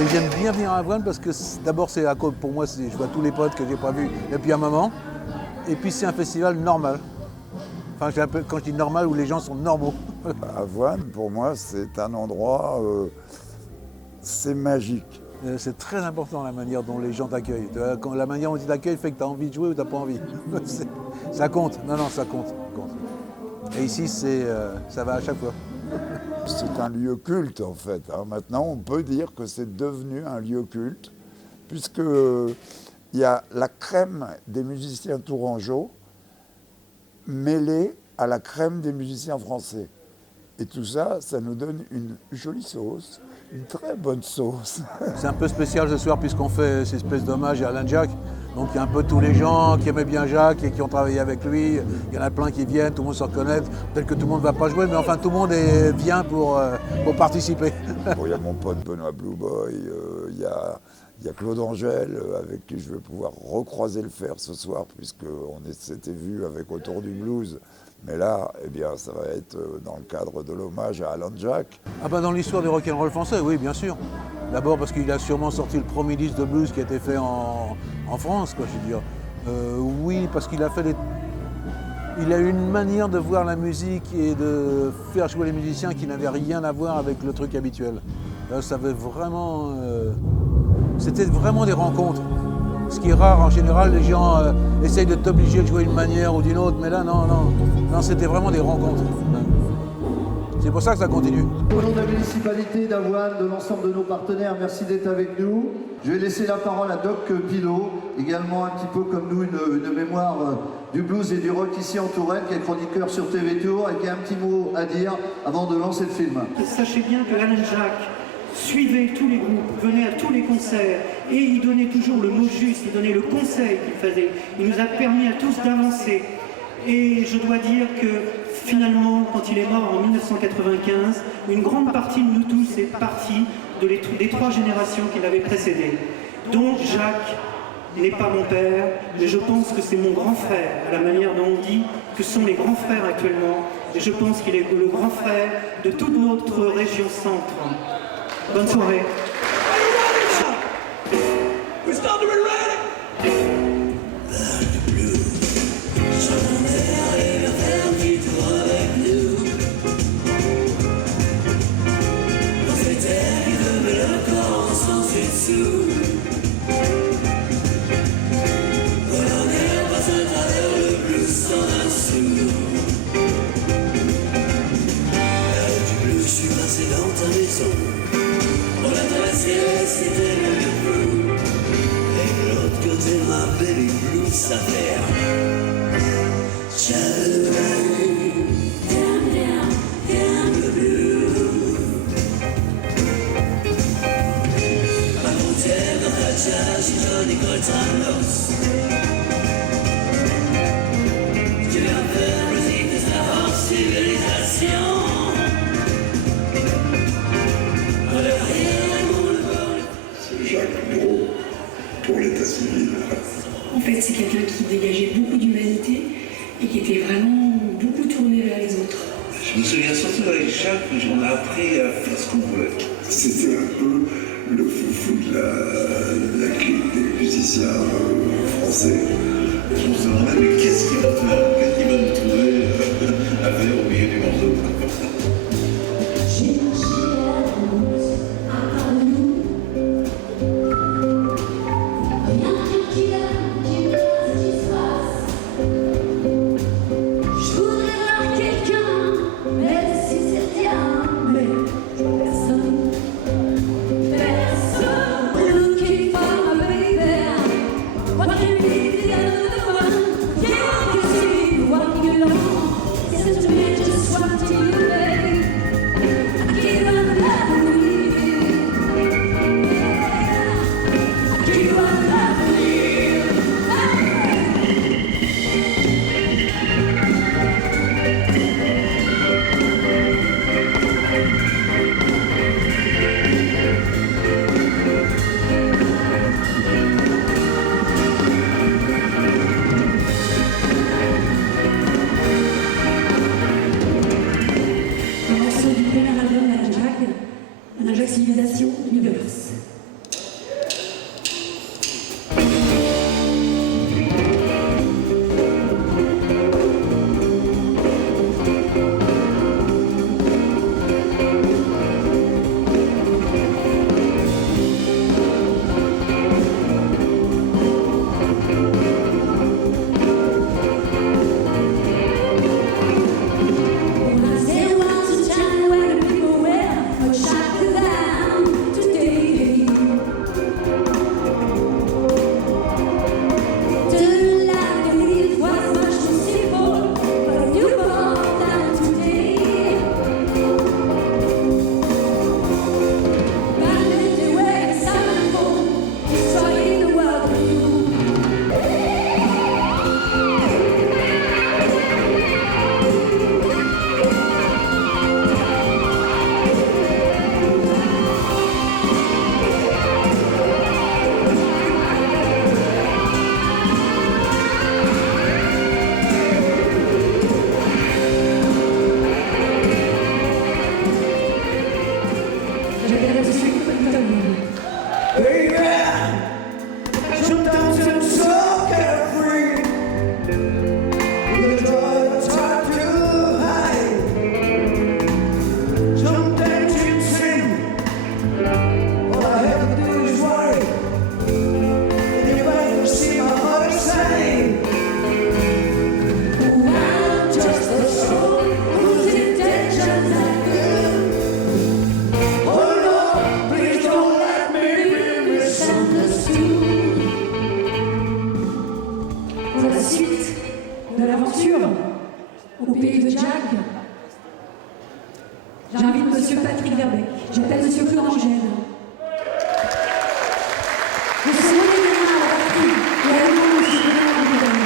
Et j'aime bien venir à Avoine parce que d'abord, pour moi, je vois tous les potes que j'ai pas vus depuis un moment. Et puis c'est un festival normal. Enfin, quand je dis normal, où les gens sont normaux. Avoine, pour moi, c'est un endroit, c'est magique. C'est très important la manière dont les gens t'accueillent. La manière dont ils t'accueillent fait que tu as envie de jouer ou tu n'as pas envie. Ça compte. Non, ça compte. Et ici, ça va à chaque fois. C'est un lieu culte en fait. Alors maintenant, on peut dire que c'est devenu un lieu culte, puisqu'il y a la crème des musiciens tourangeaux mêlée à la crème des musiciens français. Et tout ça, ça nous donne une jolie sauce, une très bonne sauce. C'est un peu spécial ce soir puisqu'on fait cette espèce d'hommage à Alain Jacques. Donc il y a un peu tous les gens qui aimaient bien Jacques et qui ont travaillé avec lui. Il y en a plein qui viennent, tout le monde se reconnaît. Peut-être que tout le monde ne va pas jouer, mais enfin tout le monde vient pour participer. Bon, il y a mon pote Benoît Blue Boy, il y a Claude Angèle, avec qui je vais pouvoir recroiser le fer ce soir, puisqu'on s'était vu avec Autour du Blues. Mais là, eh bien, ça va être dans le cadre de l'hommage à Alan Jack. Ah bah dans l'histoire du rock'n'roll français, oui, bien sûr. D'abord parce qu'il a sûrement sorti le premier disque de blues qui a été fait en France, quoi, je veux dire. Oui, parce qu'il a fait il a une manière de voir la musique et de faire jouer les musiciens qui n'avait rien à voir avec le truc habituel. Là, ça avait vraiment... C'était vraiment des rencontres. Ce qui est rare, en général, les gens essayent de t'obliger de jouer d'une manière ou d'une autre, mais là, non, c'était vraiment des rencontres. C'est pour ça que ça continue. Au nom de la municipalité d'Avoine, de l'ensemble de nos partenaires, merci d'être avec nous. Je vais laisser la parole à Doc Pilot, également un petit peu comme nous, une mémoire du blues et du rock ici en Touraine, qui est chroniqueur sur TV Tour et qui a un petit mot à dire avant de lancer le film. Sachez bien que Alan Jacques suivait tous les groupes, venait à tous les concerts et il donnait toujours le mot juste, il donnait le conseil qu'il faisait. Il nous a permis à tous d'avancer. Et je dois dire que finalement, quand il est mort en 1995, une grande partie de nous tous est partie des trois générations qui l'avaient précédé. Donc Jacques n'est pas mon père, mais je pense que c'est mon grand frère, à la manière dont on dit que sont les grands frères actuellement. Et je pense qu'il est le grand frère de toute notre région centre. Bonne soirée. En fait, c'est quelqu'un qui dégageait beaucoup d'humanité et qui était vraiment beaucoup tourné vers les autres. Je me souviens surtout avec Jacques, on a appris à faire ce qu'on voulait. C'était un peu le foufou de la clique des musiciens français. Je me suis demandé, mais qu'est-ce qu'il va faire? Qu'est-ce qu'il va nous trouver à faire au milieu du morceau? J'invite Monsieur Patrick Verbeck. J'appelle Monsieur Florent Gênes. Monsieur René Guérin à la batterie. Et également Monsieur Bernard Dubois.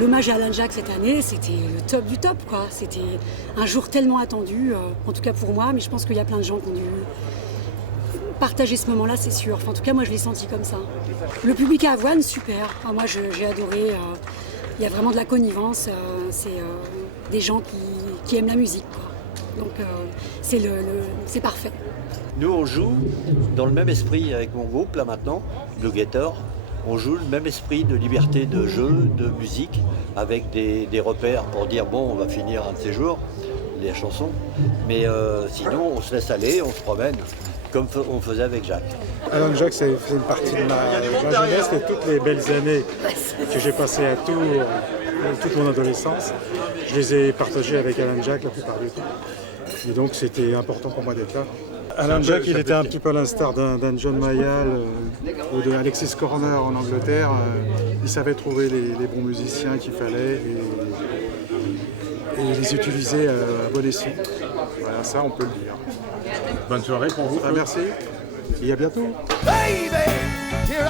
L'hommage à Alan Jacques cette année, c'était le top du top, quoi. C'était un jour tellement attendu, en tout cas pour moi, mais je pense qu'il y a plein de gens qui ont dû partager ce moment-là, c'est sûr. Enfin, en tout cas, moi, je l'ai senti comme ça. Le public à Avoine, super. Enfin, moi, j'ai adoré. Il y a vraiment de la connivence. C'est des gens qui aiment la musique, quoi. Donc, c'est parfait. Nous, on joue dans le même esprit avec mon groupe, là maintenant, le Gator. On joue le même esprit de liberté de jeu, de musique, avec des repères pour dire bon, on va finir un de ces jours, les chansons. Mais sinon, on se laisse aller, on se promène, comme on faisait avec Jacques. Alan Jacques, c'est une partie de ma jeunesse et toutes les belles années que j'ai passées à Tours, toute mon adolescence, je les ai partagées avec Alan Jacques la plupart du temps. Et donc, c'était important pour moi d'être là. Alan Jacques, il était un petit peu à l'instar d'un John Mayall ou de Alexis Korner en Angleterre. Il savait trouver les bons musiciens qu'il fallait et les utiliser à bon escient. Voilà, ça, on peut le dire. Bonne soirée pour vous. Merci et à bientôt. Baby, here